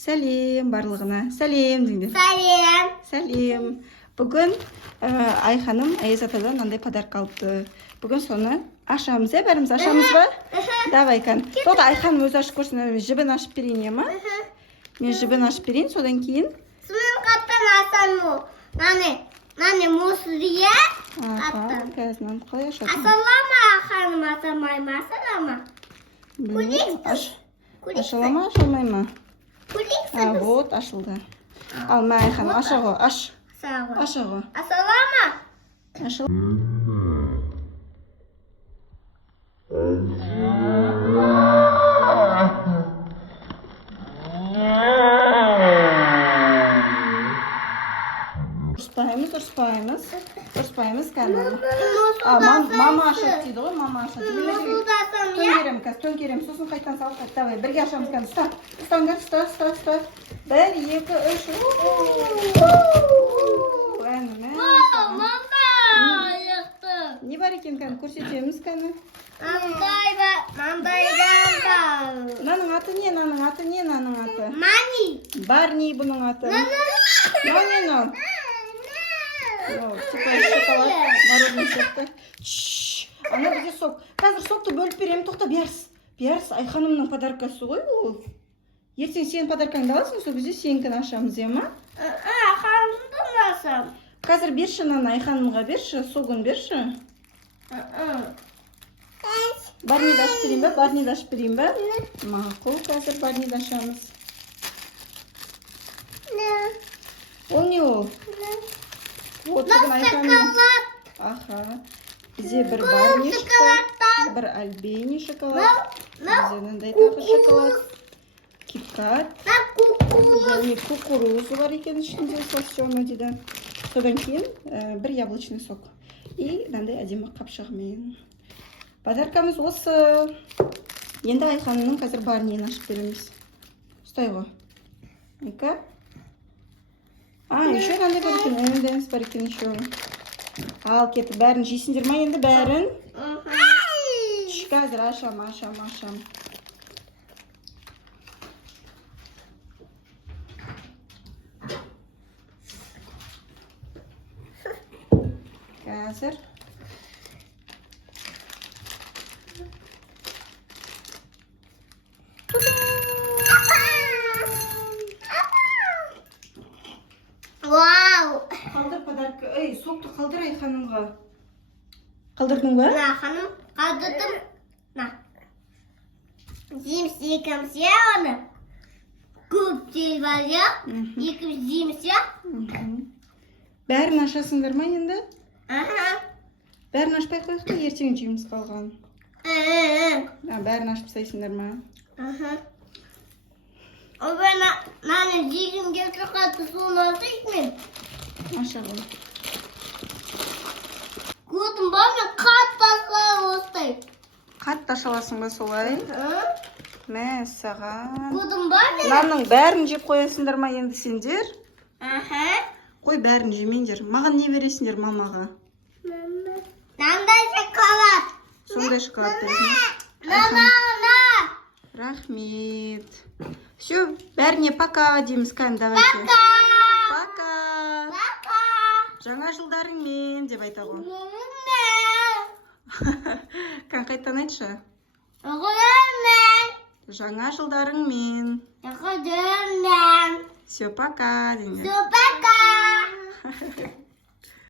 Сәлем барлығына. Сәлем деңдер. Сәлем. Сәлем. Бүгін Айханым Айзатадан мынандай подарок алыпты. Бүгін соны ашамыз, бәріміз ашамыз ба? Давай кән. Тоқта Айханым өзі ашып көрсін, мен жібін ашып берейін, ема? Мен жібін ашып берейін, содан кейін. Сымен қаттан асаму. Нане мұсырия. Ақтан. Қазынан қалай ашатын? Асалама ханым, асамайма, асалама. Ашалама, ашалмайма? Куликсіз. Вот, ашылды. Ал, мә Айханым, аша ғой, аш. Аша ғой. Асалама. Ашыл. Ұрыспаймыз кәні. Мама ашады дейді ғой, мама ашады. Төңкерем, сосын қайтан салып, давай, бірге ашамыз кәні. Ұстаңдар, ұста. 1, 2, 3. Не бар екен кәні, көрсетеміз кәні. Наның аты не, наның аты? Мани. Барни бұның аты. Мани. Шоколад, мороженое сокты. Ана бізде сок. Қазір сокты бөліп беремін, тоқта бәріс Айханымның подаркасы ғой ол. Ертең сенің подаркаңды аласың, сол бізде сенікін ашамыз, ема? Ханымды насам. Қазір берші наны Айханымға берші, согын берші. Барниді ашып берейін ба? Мақұл, қазір барниді ашамыз. Ол не ол? Шоколад. Аха. Бізде бір барни шоколад, бір альбени шоколад. Бізде мынандай тағы шоколад. Киткат. Және кукурузы бар екен ішінде, сластена дейді. Содан кейін бір яблочный сок. И мынандай әдемі қапшығымен. Подаркамыз осы. Енді Айханымның қазір барниін ашып береміз. Ұстай ғой. Ека. Еще мынандай бар екен, әндеміз бар екен еще. Ал кетіп, бәрін жейсіңдер ма енді бәрін? Қазір ашам. Қазір. Вау! Қалдыр подарка. Сокты қалдыр Айханымға. Қалдырдың ба? На, ханым, қалдырдым. На. Жеміс екіміз я оны. Көп тел бар я. Екіміз жеміс я. Бәрін ашасыңдар ма енді? Бәрін ашпай қойық, ертең жейміз қалған. Бәрін ашып тастайсыңдар ма? Наны жегім келді қатты соны асайсың. Аша ғой. Көтім ба мен қатты асылар остай. Қатты ашаласың ба солай? Мәссаған. Көтім ба мен? Нанның бәрін жеп қоясыңдар ма енді сендер? Қой бәрін жемеңдер. Маған не бересіңдер мамаға? Нандай шоколад. Сондай шоколад бересіңдер? На. Рахмет. Все, бәріне пока дейміз кән, давайте. Пока. Жаңа жылдарыңмен деп айта ғой. Кән қайттан айтшы. Жаңа жылдарыңмен. Все, пока. Все, пока.